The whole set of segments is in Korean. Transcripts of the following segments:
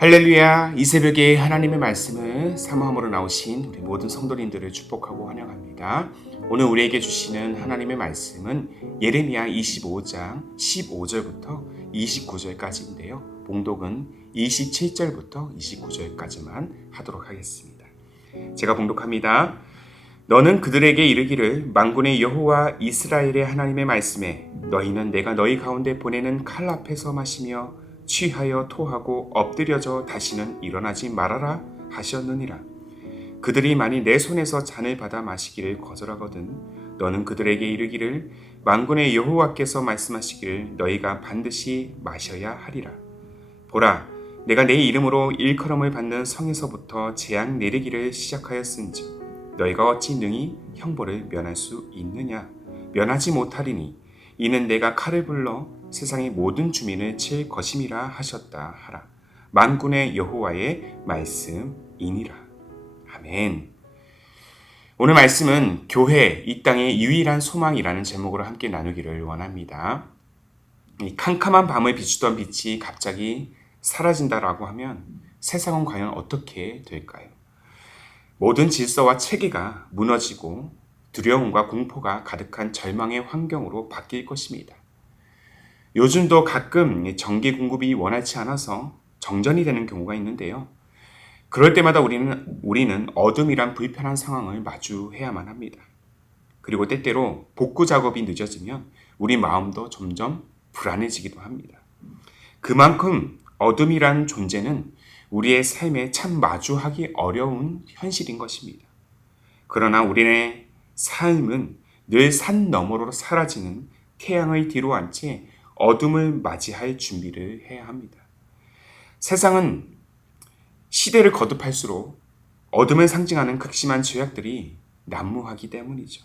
할렐루야. 이 새벽에 하나님의 말씀을 사모함으로 나오신 우리 모든 성도님들을 축복하고 환영합니다. 오늘 우리에게 주시는 하나님의 말씀은 예레미야 25장 15절부터 29절까지인데요. 봉독은 27절부터 29절까지만 하도록 하겠습니다. 제가 봉독합니다. 너는 그들에게 이르기를 만군의 여호와 이스라엘의 하나님의 말씀에 너희는 내가 너희 가운데 보내는 칼 앞에서 마시며 취하여 토하고 엎드려져 다시는 일어나지 말아라 하셨느니라. 그들이 만일 내 손에서 잔을 받아 마시기를 거절하거든 너는 그들에게 이르기를 만군의 여호와께서 말씀하시기를 너희가 반드시 마셔야 하리라. 보라, 내가 내 이름으로 일컬음을 받는 성에서부터 재앙 내리기를 시작하였은즉 너희가 어찌 능히 형벌을 면할 수 있느냐? 면하지 못하리니 이는 내가 칼을 불러 세상의 모든 주민을 칠 것임이라 하셨다 하라. 만군의 여호와의 말씀이니라. 아멘. 오늘 말씀은 교회, 이 땅의 유일한 소망이라는 제목으로 함께 나누기를 원합니다. 이 캄캄한 밤을 비추던 빛이 갑자기 사라진다라고 하면 세상은 과연 어떻게 될까요? 모든 질서와 체계가 무너지고 두려움과 공포가 가득한 절망의 환경으로 바뀔 것입니다. 요즘도 가끔 전기 공급이 원활치 않아서 정전이 되는 경우가 있는데요. 그럴 때마다 우리는 어둠이란 불편한 상황을 마주해야만 합니다. 그리고 때때로 복구 작업이 늦어지면 우리 마음도 점점 불안해지기도 합니다. 그만큼 어둠이란 존재는 우리의 삶에 참 마주하기 어려운 현실인 것입니다. 그러나 우리의 삶은 늘 산 너머로 사라지는 태양을 뒤로 한 채 어둠을 맞이할 준비를 해야 합니다. 세상은 시대를 거듭할수록 어둠을 상징하는 극심한 죄악들이 난무하기 때문이죠.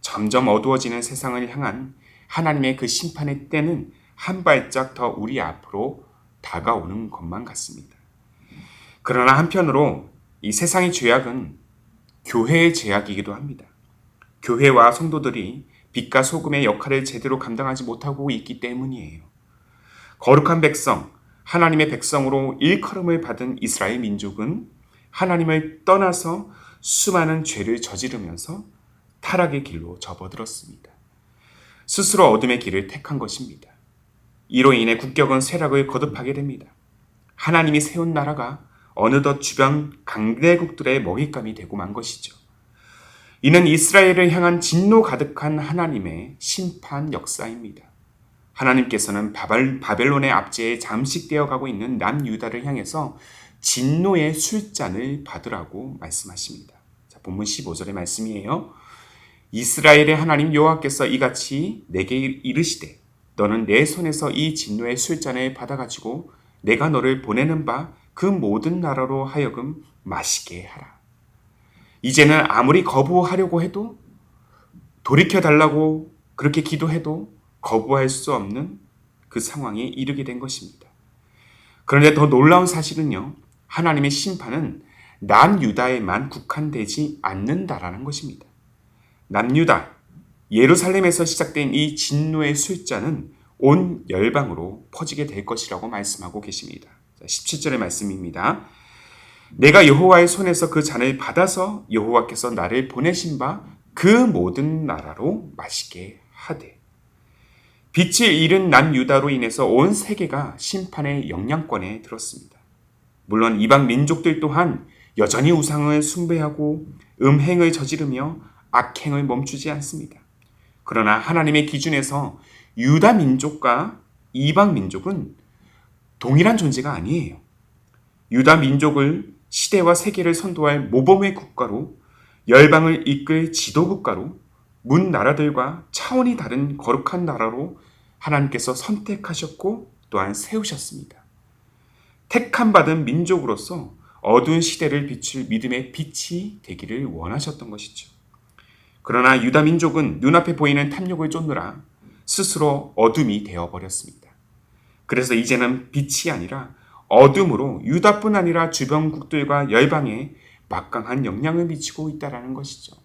점점 어두워지는 세상을 향한 하나님의 그 심판의 때는 한 발짝 더 우리 앞으로 다가오는 것만 같습니다. 그러나 한편으로 이 세상의 죄악은 교회의 죄악이기도 합니다. 교회와 성도들이 빛과 소금의 역할을 제대로 감당하지 못하고 있기 때문이에요. 거룩한 백성, 하나님의 백성으로 일컬음을 받은 이스라엘 민족은 하나님을 떠나서 수많은 죄를 저지르면서 타락의 길로 접어들었습니다. 스스로 어둠의 길을 택한 것입니다. 이로 인해 국격은 쇠락을 거듭하게 됩니다. 하나님이 세운 나라가 어느덧 주변 강대국들의 먹잇감이 되고 만 것이죠. 이는 이스라엘을 향한 진노 가득한 하나님의 심판 역사입니다. 하나님께서는 바벨론의 압제에 잠식되어 가고 있는 남유다를 향해서 진노의 술잔을 받으라고 말씀하십니다. 자, 본문 15절의 말씀이에요. 이스라엘의 하나님 여호와께서 이같이 내게 이르시되 너는 내 손에서 이 진노의 술잔을 받아가지고 내가 너를 보내는 바 그 모든 나라로 하여금 마시게 하라. 이제는 아무리 거부하려고 해도 돌이켜달라고 그렇게 기도해도 거부할 수 없는 그 상황에 이르게 된 것입니다. 그런데 더 놀라운 사실은요. 하나님의 심판은 남유다에만 국한되지 않는다라는 것입니다. 남유다, 예루살렘에서 시작된 이 진노의 술잔은 온 열방으로 퍼지게 될 것이라고 말씀하고 계십니다. 17절의 말씀입니다. 내가 여호와의 손에서 그 잔을 받아서 여호와께서 나를 보내신 바 그 모든 나라로 마시게 하되 빛을 잃은 남유다로 인해서 온 세계가 심판의 영향권에 들었습니다. 물론 이방 민족들 또한 여전히 우상을 숭배하고 음행을 저지르며 악행을 멈추지 않습니다. 그러나 하나님의 기준에서 유다 민족과 이방 민족은 동일한 존재가 아니에요. 유다 민족을 시대와 세계를 선도할 모범의 국가로, 열방을 이끌 지도국가로, 문 나라들과 차원이 다른 거룩한 나라로 하나님께서 선택하셨고 또한 세우셨습니다. 택함받은 민족으로서 어두운 시대를 비출 믿음의 빛이 되기를 원하셨던 것이죠. 그러나 유다 민족은 눈앞에 보이는 탐욕을 쫓느라 스스로 어둠이 되어버렸습니다. 그래서 이제는 빛이 아니라 어둠으로 유다뿐 아니라 주변국들과 열방에 막강한 영향을 미치고 있다는 것이죠.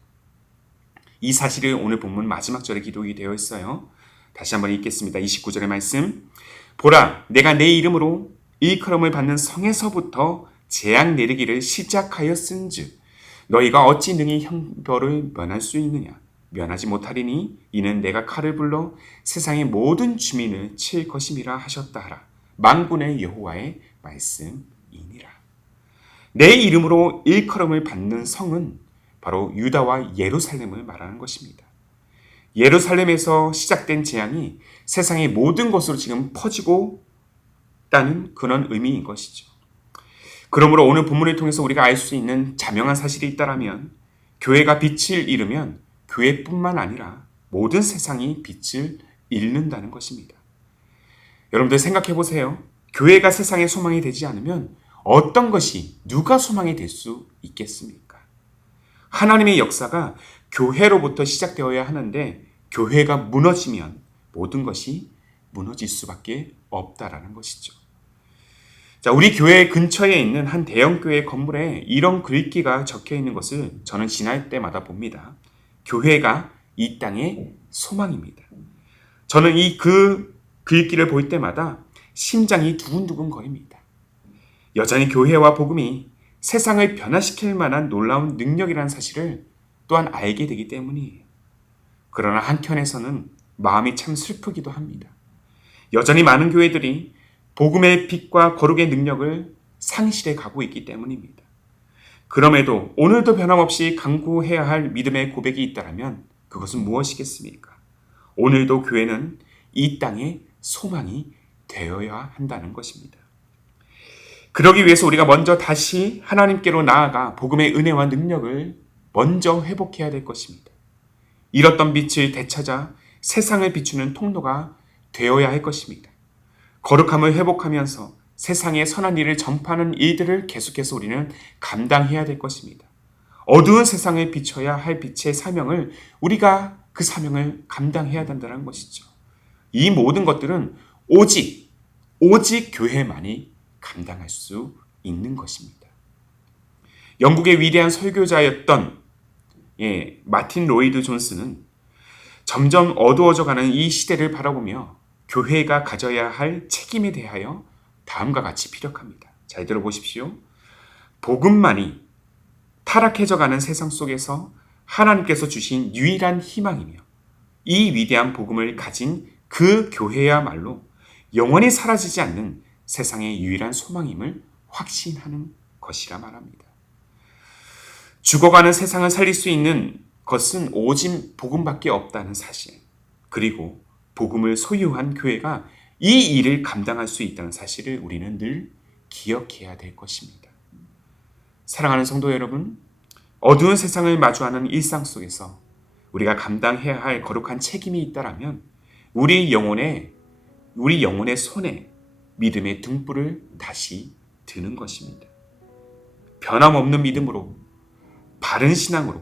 이 사실을 오늘 본문 마지막 절에 기록이 되어 있어요. 다시 한번 읽겠습니다. 29절의 말씀. 보라, 내가 내 이름으로 일컬음을 받는 성에서부터 재앙 내리기를 시작하였은즉 너희가 어찌 능히 형벌을 면할 수 있느냐? 면하지 못하리니 이는 내가 칼을 불러 세상의 모든 주민을 칠 것임이라 하셨다 하라. 만군의 여호와의 말씀이니라. 내 이름으로 일컬음을 받는 성은 바로 유다와 예루살렘을 말하는 것입니다. 예루살렘에서 시작된 재앙이 세상의 모든 곳으로 지금 퍼지고 있다는 그런 의미인 것이죠. 그러므로 오늘 본문을 통해서 우리가 알 수 있는 자명한 사실이 있다라면 교회가 빛을 잃으면 교회뿐만 아니라 모든 세상이 빛을 잃는다는 것입니다. 여러분들 생각해 보세요. 교회가 세상의 소망이 되지 않으면 어떤 것이 누가 소망이 될 수 있겠습니까? 하나님의 역사가 교회로부터 시작되어야 하는데 교회가 무너지면 모든 것이 무너질 수밖에 없다라는 것이죠. 자, 우리 교회 근처에 있는 한 대형교회 건물에 이런 글귀가 적혀 있는 것을 저는 지날 때마다 봅니다. 교회가 이 땅의 소망입니다. 저는 그 글귀를 볼 때마다 심장이 두근두근 거립니다. 여전히 교회와 복음이 세상을 변화시킬 만한 놀라운 능력이라는 사실을 또한 알게 되기 때문이에요. 그러나 한켠에서는 마음이 참 슬프기도 합니다. 여전히 많은 교회들이 복음의 빛과 거룩의 능력을 상실해 가고 있기 때문입니다. 그럼에도 오늘도 변함없이 강구해야 할 믿음의 고백이 있다면 그것은 무엇이겠습니까? 오늘도 교회는 이 땅의 소망이 되어야 한다는 것입니다. 그러기 위해서 우리가 먼저 다시 하나님께로 나아가 복음의 은혜와 능력을 먼저 회복해야 될 것입니다. 잃었던 빛을 되찾아 세상을 비추는 통로가 되어야 할 것입니다. 거룩함을 회복하면서 세상에 선한 일을 전파하는 일들을 계속해서 우리는 감당해야 될 것입니다. 어두운 세상을 비춰야 할 빛의 사명을 우리가 그 사명을 감당해야 된다는 것이죠. 이 모든 것들은 오직 교회만이 감당할 수 있는 것입니다. 영국의 위대한 설교자였던 마틴 로이드 존스는 점점 어두워져가는 이 시대를 바라보며 교회가 가져야 할 책임에 대하여 다음과 같이 피력합니다. 잘 들어보십시오. 복음만이 타락해져가는 세상 속에서 하나님께서 주신 유일한 희망이며 이 위대한 복음을 가진 그 교회야말로 영원히 사라지지 않는 세상의 유일한 소망임을 확신하는 것이라 말합니다. 죽어가는 세상을 살릴 수 있는 것은 오직 복음밖에 없다는 사실, 그리고 복음을 소유한 교회가 이 일을 감당할 수 있다는 사실을 우리는 늘 기억해야 될 것입니다. 사랑하는 성도 여러분, 어두운 세상을 마주하는 일상 속에서 우리가 감당해야 할 거룩한 책임이 있다라면 우리 영혼의 손에 믿음의 등불을 다시 드는 것입니다. 변함없는 믿음으로, 바른 신앙으로,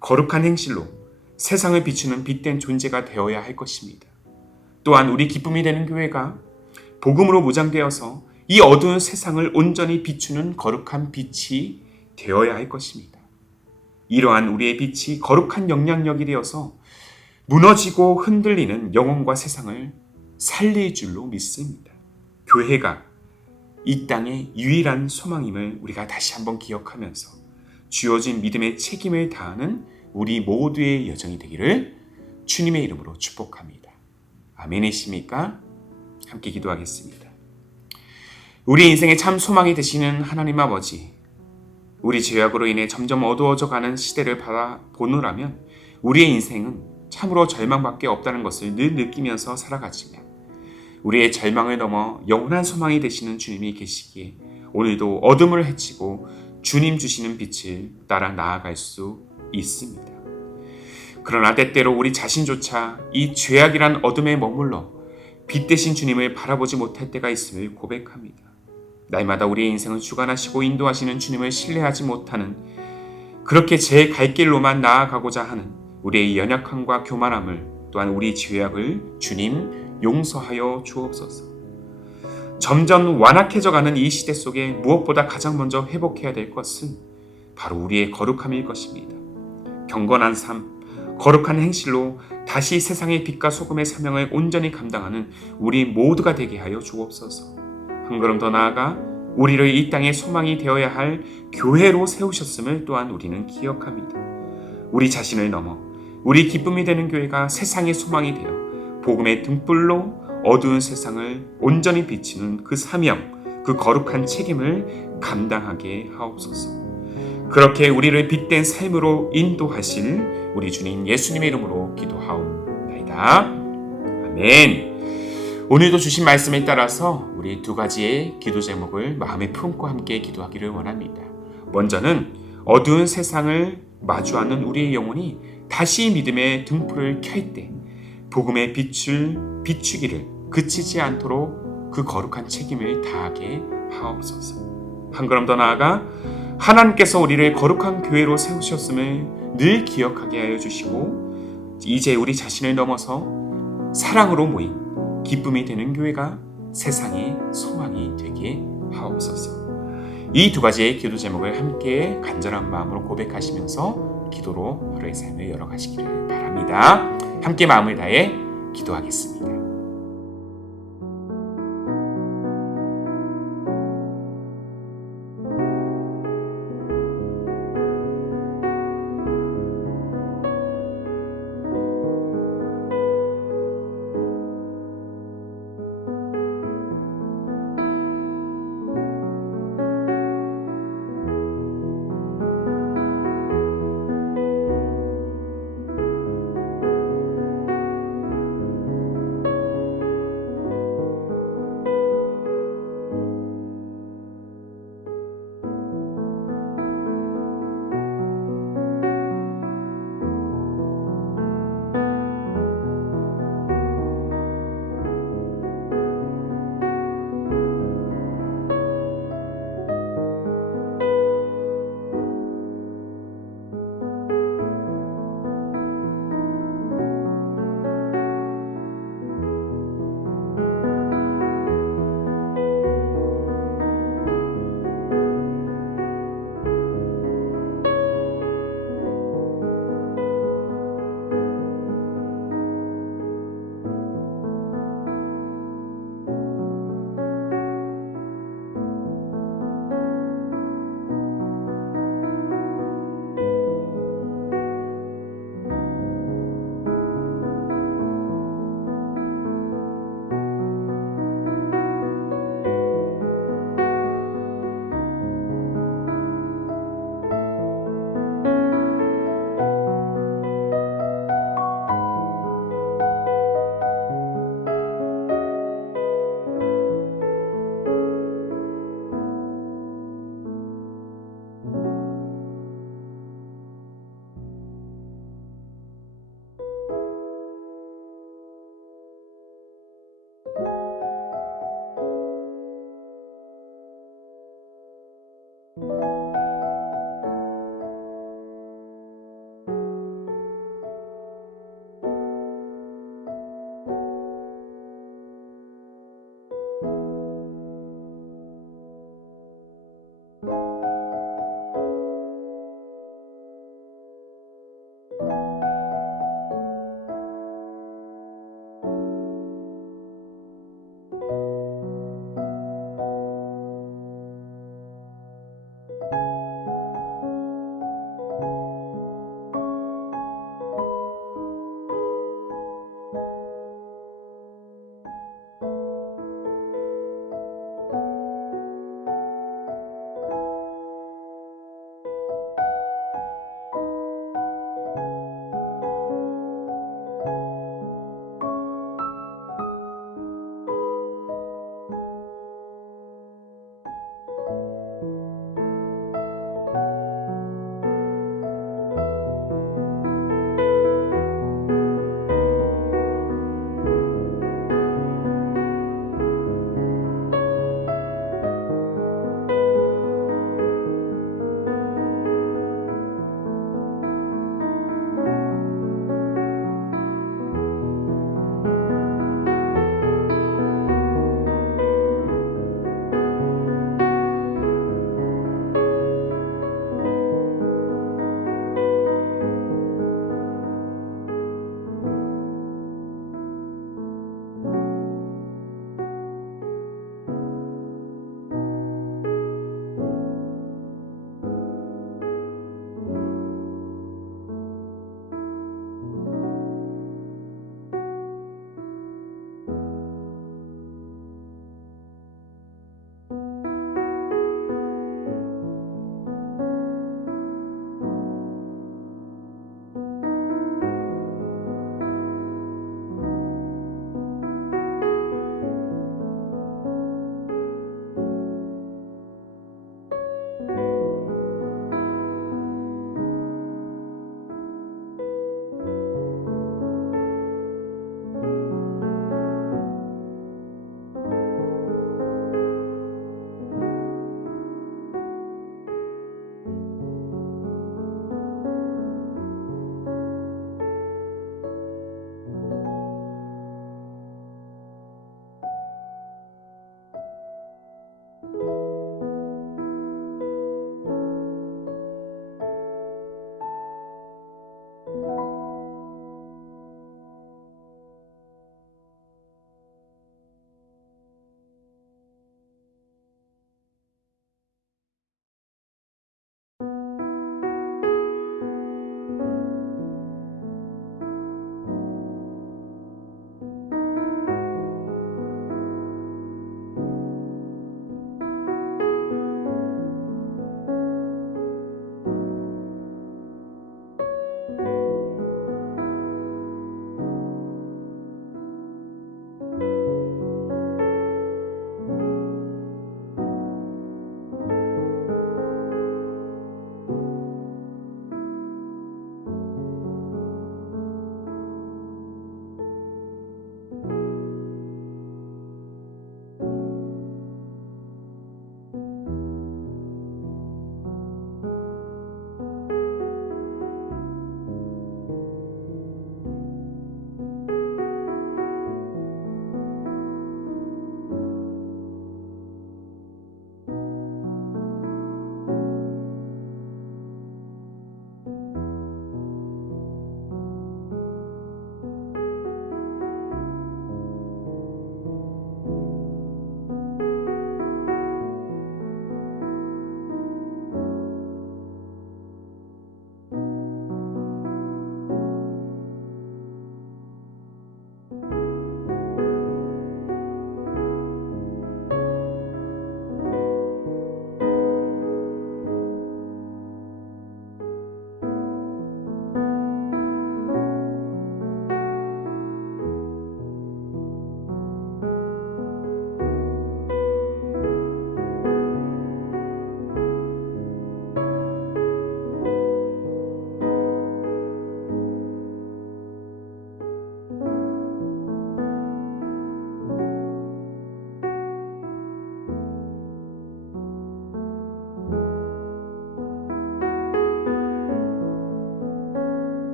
거룩한 행실로 세상을 비추는 빛된 존재가 되어야 할 것입니다. 또한 우리 기쁨이 되는 교회가 복음으로 무장되어서 이 어두운 세상을 온전히 비추는 거룩한 빛이 되어야 할 것입니다. 이러한 우리의 빛이 거룩한 영향력이 되어서 무너지고 흔들리는 영혼과 세상을 살릴 줄로 믿습니다. 교회가 이 땅의 유일한 소망임을 우리가 다시 한번 기억하면서 주어진 믿음의 책임을 다하는 우리 모두의 여정이 되기를 주님의 이름으로 축복합니다. 아멘이십니까? 함께 기도하겠습니다. 우리 인생의 참 소망이 되시는 하나님 아버지, 우리 죄악으로 인해 점점 어두워져가는 시대를 바라보노라면 우리의 인생은 참으로 절망밖에 없다는 것을 늘 느끼면서 살아가지만 우리의 절망을 넘어 영원한 소망이 되시는 주님이 계시기에 오늘도 어둠을 헤치고 주님 주시는 빛을 따라 나아갈 수 있습니다. 그러나 때때로 우리 자신조차 이 죄악이란 어둠에 머물러 빛 대신 주님을 바라보지 못할 때가 있음을 고백합니다. 날마다 우리의 인생을 주관하시고 인도하시는 주님을 신뢰하지 못하는, 그렇게 제 갈 길로만 나아가고자 하는 우리의 연약함과 교만함을, 또한 우리 죄악을 주님 용서하여 주옵소서. 점점 완악해져가는 이 시대 속에 무엇보다 가장 먼저 회복해야 될 것은 바로 우리의 거룩함일 것입니다. 경건한 삶, 거룩한 행실로 다시 세상의 빛과 소금의 사명을 온전히 감당하는 우리 모두가 되게 하여 주옵소서. 한 걸음 더 나아가 우리를 이 땅의 소망이 되어야 할 교회로 세우셨음을 또한 우리는 기억합니다. 우리 자신을 넘어 우리 기쁨이 되는 교회가 세상의 소망이 되어 복음의 등불로 어두운 세상을 온전히 비치는 그 사명, 그 거룩한 책임을 감당하게 하옵소서. 그렇게 우리를 빛된 삶으로 인도하실 우리 주님 예수님의 이름으로 기도하옵나이다. 아멘. 오늘도 주신 말씀에 따라서 우리 두 가지의 기도 제목을 마음에 품고 함께 기도하기를 원합니다. 먼저는 어두운 세상을 마주하는 우리의 영혼이 다시 믿음의 등불을 켤 때 복음의 빛을 비추기를 그치지 않도록 그 거룩한 책임을 다하게 하옵소서. 한 걸음 더 나아가 하나님께서 우리를 거룩한 교회로 세우셨음을 늘 기억하게 하여 주시고 이제 우리 자신을 넘어서 사랑으로 모인 기쁨이 되는 교회가 세상의 소망이 되게 하옵소서. 이 두 가지의 기도 제목을 함께 간절한 마음으로 고백하시면서 기도로 하루의 삶을 열어가시기를 바랍니다. 함께 마음을 다해 기도하겠습니다.